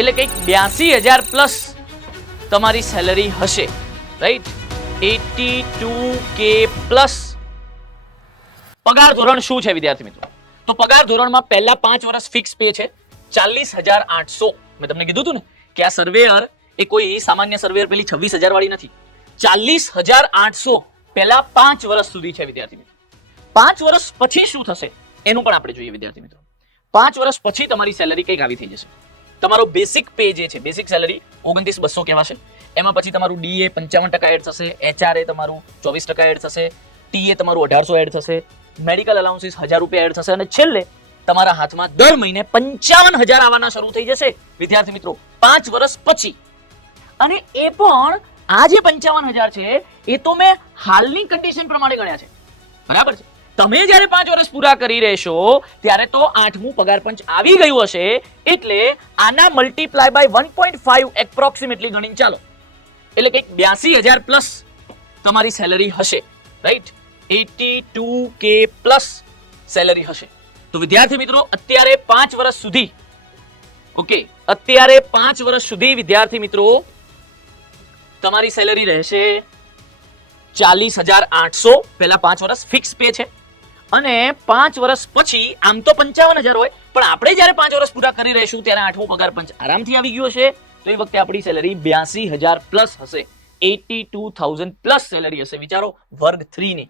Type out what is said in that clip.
એટલે કંઈક 82,000 પ્લસ તમારી સેલરી હશે, રાઈટ? 82K પ્લસ પગાર ધોરણ શું છે વિદ્યાર્થી મિત્રો? તો પગાર ધોરણમાં પહેલા 5 વર્ષ ફિક્સ પે છે 40,800. મેં તમને કીધું હતું ને કે આ સર્વેયર એ કોઈ સામાન્ય સર્વેયર પેલી 26,000 વાળી નથી. 40,800 પહેલા 5 વર્ષ સુધી છે વિદ્યાર્થી મિત્રો. 5 વર્ષ પછી શું થશે એનું પણ આપણે જોઈએ વિદ્યાર્થી મિત્રો. 5 વર્ષ પછી તમારી સેલરી કંઈક આવી થઈ જશે. તમારો બેસિક પે જે છે, બેસિક સેલરી 29,200 કહેવાશે. એમાં પછી તમારું ડીએ 55% એડ થશે, એચઆરએ તમારું 24% એડ થશે, ટીએ તમારું 1,800 એડ થશે, મેડિકલ અલાઉન્સીસ 1,000 રૂપિયા એડ થશે અને છેલ્લે તમારા હાથમાં દર મહિને 55,000 આવવાના શરૂ થઈ જશે વિદ્યાર્થી મિત્રો 5 વર્ષ પછી. અને એ પણ આ જે 55,000 છે એ તો મેં હાલની કન્ડિશન પ્રમાણે ગણ્યા છે, બરાબર છે? તમે જ્યારે 5 વર્ષ પૂરા કરી રહેશો ત્યારે તો 8મું પગાર પંચ આવી ગયું હશે, એટલે આના મલ્ટીપ્લાય બાય 1.5 એપ્રોક્સિમેટલી ગણીને ચાલો, એટલે કંઈક 82,000 પ્લસ તમારી સેલરી હશે, રાઈટ? 82K પ્લસ સેલરી હશે. તો વિદ્યાર્થી મિત્રો અત્યારે 5 વર્ષ સુધી, ઓકે, અત્યારે 5 વર્ષ સુધી વિદ્યાર્થી મિત્રો તમારી સેલરી રહેશે 40,800. પહેલા 5 વર્ષ ફિક્સ પે છે અને 5 વર્ષ પછી આમ તો 55,000 હોય, પણ આપણે જ્યારે 5 વર્ષ પૂરા કરી રહીશું ત્યારે 8મો પગાર પંચ આરામથી આવી ગયો હશે, તો એ વખતે આપણી સેલરી 82,000 પ્લસ હશે. 82,000 પ્લસ સેલરી હશે. વિચારો વર્ગ 3 ની.